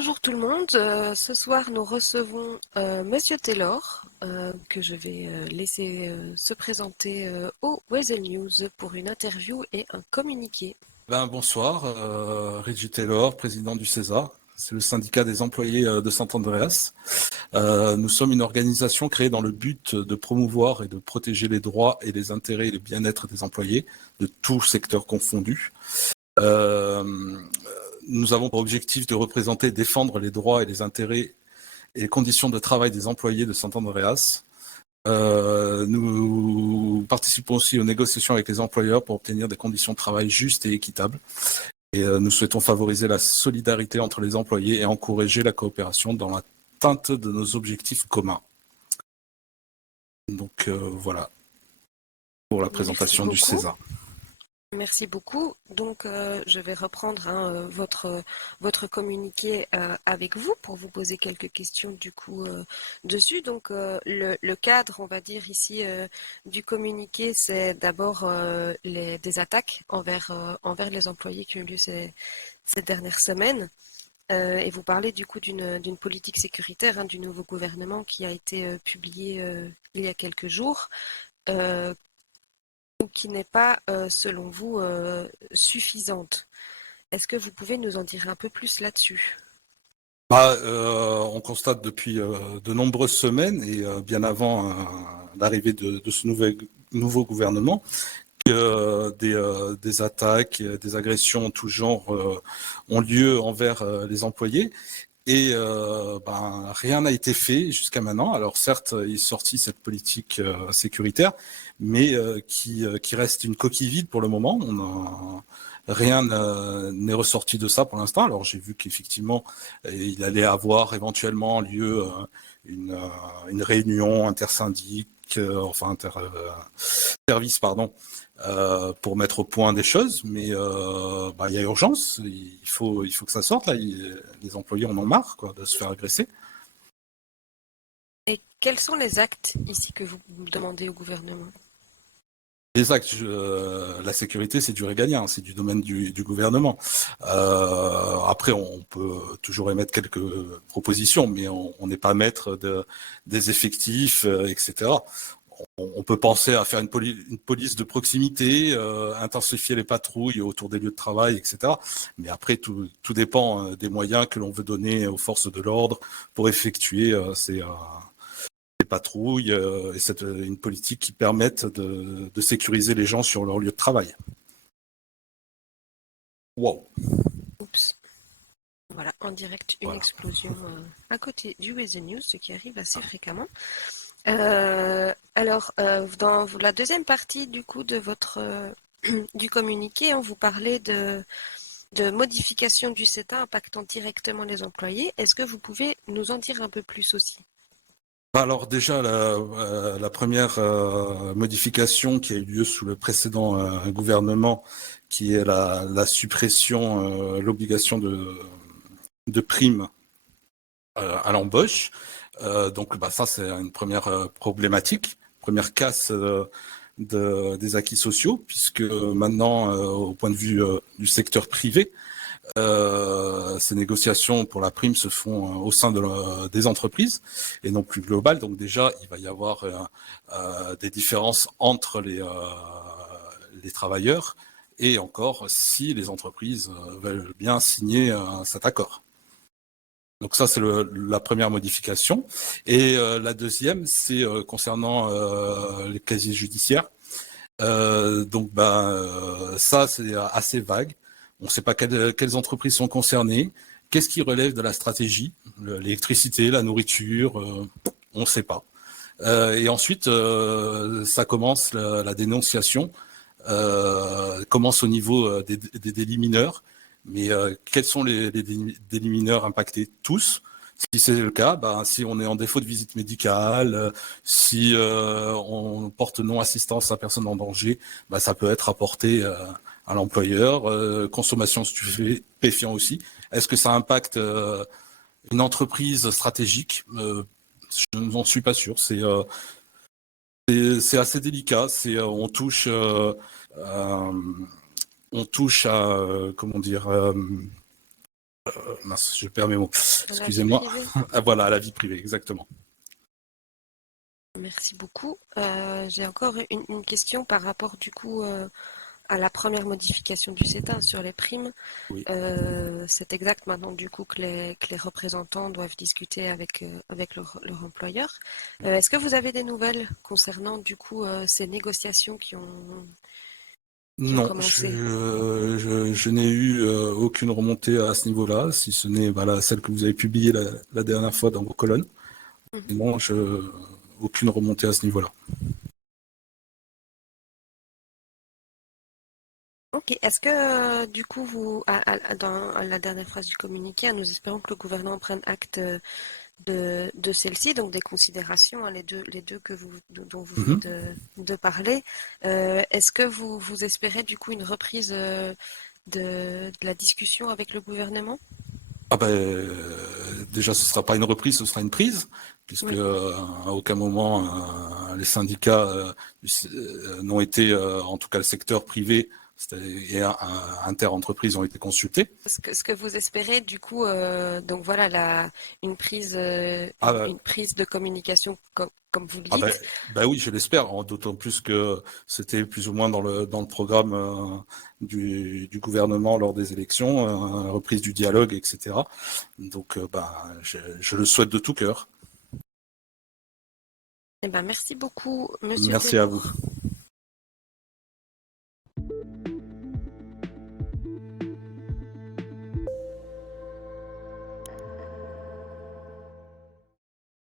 Bonjour tout le monde. Ce soir, nous recevons Monsieur Taylor, que je vais laisser se présenter au Weasel News pour une interview et un communiqué. Bonsoir, Reggie Taylor, président du CESA. C'est le syndicat des employés de Sant-Andreas. Nous sommes une organisation créée dans le but de promouvoir et de protéger les droits et les intérêts et le bien-être des employés, de tout secteur confondu. Nous avons pour objectif de représenter et défendre les droits et les intérêts et les conditions de travail des employés de Sant-Andreas. Nous participons aussi aux négociations avec les employeurs pour obtenir des conditions de travail justes et équitables. Et nous souhaitons favoriser la solidarité entre les employés et encourager la coopération dans l'atteinte de nos objectifs communs. Donc voilà pour la présentation du CESA. Merci beaucoup. Donc, je vais reprendre votre communiqué avec vous pour vous poser quelques questions du coup dessus. Donc, le cadre, on va dire ici, du communiqué, c'est d'abord des attaques envers les employés qui ont eu lieu ces dernières semaines. Et vous parlez du coup d'une politique sécuritaire du nouveau gouvernement qui a été publiée il y a quelques jours. Qui n'est pas, selon vous, suffisante. Est-ce que vous pouvez nous en dire un peu plus là-dessus? On constate depuis de nombreuses semaines et bien avant l'arrivée de ce nouveau gouvernement que des attaques, des agressions en tout genre ont lieu envers les employés. Et rien n'a été fait jusqu'à maintenant. Alors certes, il est sorti cette politique sécuritaire, mais qui reste une coquille vide pour le moment. Rien n'est ressorti de ça pour l'instant. Alors j'ai vu qu'effectivement, il allait avoir éventuellement lieu une réunion intersyndic, interservice, pardon, pour mettre au point des choses, mais il y a urgence, il faut que ça sorte là. Les employés en ont marre de se faire agresser. Et quels sont les actes ici que vous demandez au gouvernement? Les actes, la sécurité, c'est du régalien, c'est du domaine du gouvernement. Après, on peut toujours émettre quelques propositions, mais on n'est pas maître des effectifs, etc. On peut penser à faire une police de proximité, intensifier les patrouilles autour des lieux de travail, etc. Mais après, tout dépend des moyens que l'on veut donner aux forces de l'ordre pour effectuer ces patrouilles et une politique qui permette de sécuriser les gens sur leur lieu de travail. Wow. Oups. Voilà, en direct, une explosion à côté du Weasel News, ce qui arrive assez fréquemment. Alors, dans la deuxième partie du coup de votre du communiqué, on vous parlait de modifications du CETA impactant directement les employés. Est-ce que vous pouvez nous en dire un peu plus aussi? Alors déjà, la première modification qui a eu lieu sous le précédent gouvernement, qui est la suppression, l'obligation de primes à l'embauche. Donc ça, c'est une première problématique, première casse des acquis sociaux, puisque maintenant, au point de vue du secteur privé, ces négociations pour la prime se font au sein des entreprises et non plus globales. Donc déjà, il va y avoir des différences entre les travailleurs et encore si les entreprises veulent bien signer cet accord. Donc ça, c'est la première modification. Et la deuxième, c'est concernant les casiers judiciaires. Ça, c'est assez vague. On ne sait pas quelles entreprises sont concernées. Qu'est-ce qui relève de la stratégie? L'électricité, la nourriture, on ne sait pas. Et ensuite, ça commence, la dénonciation commence au niveau des délits mineurs. Mais quels sont les délits mineurs impactés? Tous. Si c'est le cas, si on est en défaut de visite médicale, si on porte non-assistance à personne en danger, ça peut être apporté à l'employeur. Consommation stupéfiant aussi. Est-ce que ça impacte une entreprise stratégique? Je n'en suis pas sûr. C'est assez délicat. On touche à comment dire mince, je perds mes mots. À la vie Excusez-moi. privée. Ah, voilà, à la vie privée, exactement. Merci beaucoup. J'ai encore une question par rapport du coup à la première modification du CETA sur les primes. Oui. C'est exact maintenant du coup que les représentants doivent discuter avec leur employeur. Est-ce que vous avez des nouvelles concernant du coup ces négociations qui ont Non, commencé? je n'ai eu aucune remontée à ce niveau-là, si ce n'est voilà, celle que vous avez publiée la dernière fois dans vos colonnes. Et Mhm. non, aucune remontée à ce niveau-là. Ok. Est-ce que du coup dans la dernière phrase du communiqué, nous espérons que le gouvernement prenne acte de celle-ci, donc des considérations, hein, les deux dont vous venez Mhm. de parler. Est-ce que vous espérez du coup une reprise de la discussion avec le gouvernement? Ah ben, déjà, ce sera pas une reprise, ce sera une prise, puisque Oui. à aucun moment les syndicats n'ont été, en tout cas le secteur privé et inter-entreprises ont été consultés. Ce que vous espérez, du coup, donc voilà, Ah, ben, une prise de communication comme vous le ah ben, dites. ben oui, je l'espère, d'autant plus que c'était plus ou moins dans le programme du gouvernement lors des élections, reprise du dialogue, etc. Donc, ben, je le souhaite de tout cœur. Eh ben, merci beaucoup, Monsieur Merci à vous. Thébourg.